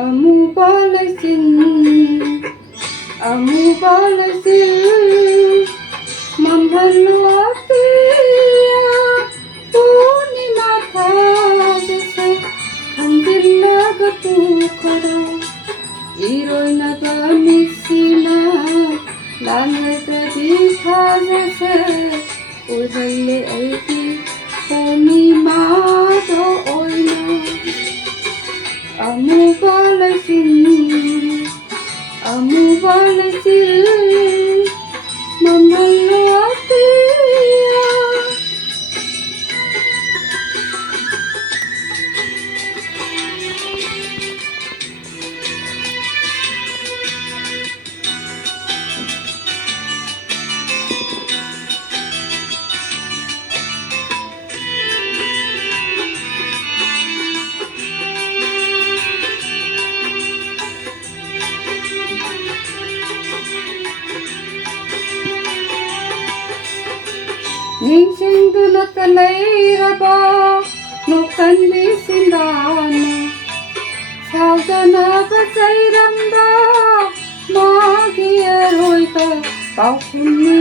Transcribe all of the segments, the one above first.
ꯑꯃꯨꯕ ꯂꯩꯆꯤꯟ ꯑꯃꯨꯕ ꯂꯩꯆꯤꯟ ꯃꯝꯍꯜꯂꯣ ꯑꯇꯤꯌꯥ ꯄꯨꯔꯅꯤꯃꯥ ꯊꯥꯗꯁꯦ ꯈꯟꯖꯤꯜꯂꯒ ꯄꯨꯈꯔꯣ ꯏꯔꯣꯏꯅꯕ ꯃꯤꯠꯁꯤꯅ ꯂꯥꯜꯍꯩꯗ꯭ꯔꯗꯤ ꯊꯥꯖꯁꯦ ꯎꯍꯜꯂꯦ ꯑꯩꯒꯤ ꯄꯨꯔꯅꯤꯃꯥꯗꯣ ꯑꯣꯏꯅ ꯑꯃꯨꯕ ꯂꯩꯆꯤꯟ ꯑꯃꯨꯕ ꯂꯩꯆꯤꯟ ꯃꯝꯍꯜꯂꯣ ꯑꯇꯤꯌꯥ ꯅꯤꯡꯁꯤꯡꯗꯨꯅꯇ ꯂꯩꯔꯕ ꯅꯣꯛꯀꯟꯕꯤ ꯁꯤꯟꯗꯥꯅ ꯁꯥꯎꯗꯅꯕ ꯆꯩꯔꯝꯕ ꯃꯥꯒꯤ ꯑꯔꯣꯏꯕ ꯄꯥꯎꯈꯨꯝꯅꯤ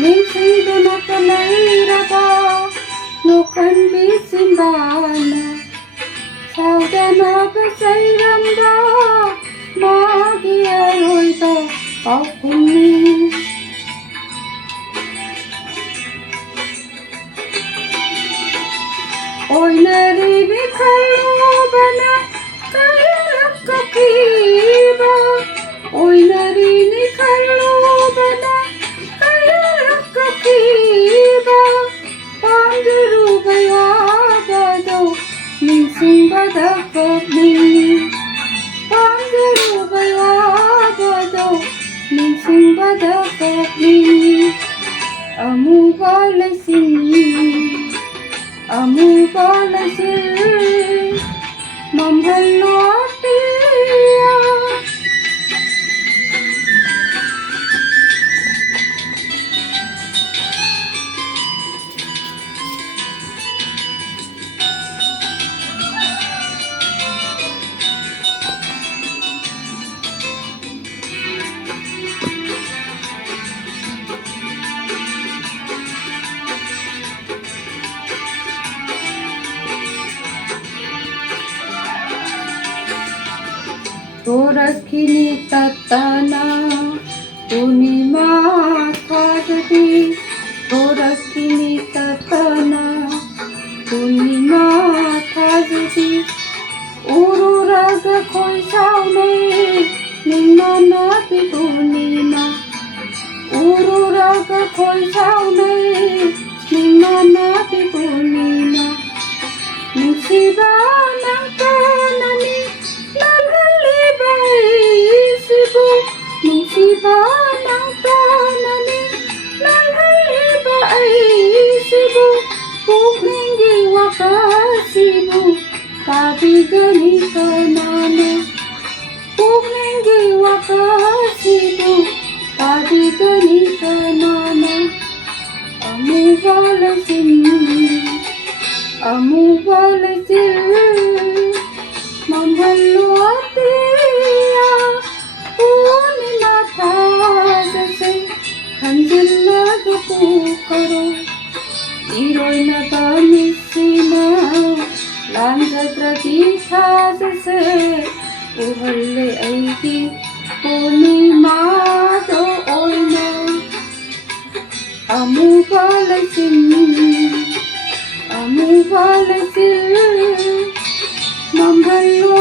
ꯅꯤꯡꯁꯤꯡꯗꯨꯅꯇ ꯂꯩꯔꯕ ꯅꯣꯛꯀꯟꯕꯤ ꯁꯤꯟꯗꯥꯅ ꯁꯥꯎꯗꯅꯕ ꯆꯩꯔꯝꯕ ꯃꯥꯒꯤ ꯑꯔꯣꯏꯕ ꯄꯥꯎꯈꯨꯝꯅꯤ ꯑꯣꯏꯅꯔꯤꯅꯤ ꯈꯜꯂꯨꯕꯅ ꯀꯌꯥꯔꯛ ꯀꯞꯄꯤꯕ ꯑꯣꯏꯅꯔꯤꯅꯤ ꯈꯜꯂꯨꯕꯅ ꯀꯌꯥꯔꯛ ꯀꯞꯄꯤꯕ ꯄꯥꯝꯖꯔꯨꯕ ꯌꯥꯕꯗꯣ ꯅꯤꯡꯁꯤꯡꯕꯗ ꯀꯞꯅꯤꯡꯉꯤ ꯄꯥꯝꯖꯔꯨꯕ ꯌꯥꯕꯗꯣ ꯅꯤꯡꯁꯤꯡꯕꯗ ꯀꯞꯅꯤꯡꯉꯤ ꯑꯃꯨꯕ ꯂꯩꯆꯤꯟ ꯑꯃꯨꯕ ꯂꯩꯆꯤꯟ ꯃꯝꯍꯜꯂꯣ ꯑꯇꯤꯌꯥ थोरꯛꯈꯤꯅꯤ ꯇꯠꯇꯅ ꯄꯨꯔꯅꯤꯃꯥ ꯊꯥꯗꯗꯤ ꯊꯣꯔꯛꯈꯤꯅꯤ ꯇꯠꯇꯅ ꯄꯨꯔꯅꯤꯃꯥ ꯊꯥꯗꯗꯤ ꯎꯔꯨꯔꯒ ꯈꯣꯏꯁꯥꯎꯅꯩ ꯅꯤꯡꯃꯥꯟꯅꯕꯤ ꯄꯨꯔꯅꯤꯃꯥ ꯎꯔꯨꯔꯒ ꯈꯣꯏꯁꯥꯎꯅꯩ ꯅꯤꯡꯃꯥꯟꯅꯕꯤ ꯄꯨꯔꯅꯤꯃꯥ ꯅꯨꯡꯁꯤꯕ ꯅꯪꯇꯅꯅꯤ ꯂꯥꯜꯍꯜꯂꯤꯕ ꯑꯩꯁꯤꯕꯨ ꯅꯨꯡꯁꯤꯕ ꯅꯪꯇꯅꯅꯤ ꯂꯥꯜꯍꯜꯂꯤꯕ ꯑꯩꯁꯤꯕꯨ ꯄꯨꯛꯅꯤꯡꯒꯤ ꯋꯥꯈꯜꯁꯤꯕꯨ ꯇꯥꯕꯤꯒꯅꯤ ꯀꯅꯥꯅ ꯄꯨꯛꯅꯤꯡꯒꯤ ꯋꯥꯈꯜꯁꯤꯕꯨ ꯇꯥꯕꯤꯒꯅꯤ ꯀꯅꯥꯅ ꯑꯃꯨꯕ ꯂꯩꯆꯤꯟ ꯑꯃꯨꯕ ꯂꯩꯆꯤꯟ ꯃꯝꯍꯜꯂꯣ ꯑꯇꯤꯌꯥ ꯄꯨꯔꯅꯤꯃꯥ ꯊꯥꯗꯁꯦ ꯈꯟꯖꯤꯜꯂꯒ ꯄꯨꯈꯔꯣ ꯏꯔꯣꯏꯅꯕ ꯃꯤꯠꯁꯤꯅ ꯂꯥꯟꯖꯗ꯭ꯔꯗꯤ ꯊꯥꯖꯁꯦ ꯎꯍꯜꯂꯦ ꯑꯩꯒꯤ ꯄꯨꯔꯅꯤꯃꯥꯗꯣ ꯑꯣꯏꯅ ꯑꯃꯨꯕ ꯂꯩꯆꯤꯟ ꯑꯃꯨꯕ ꯂꯩꯆꯤꯟ ꯃꯝꯍꯜꯂꯣ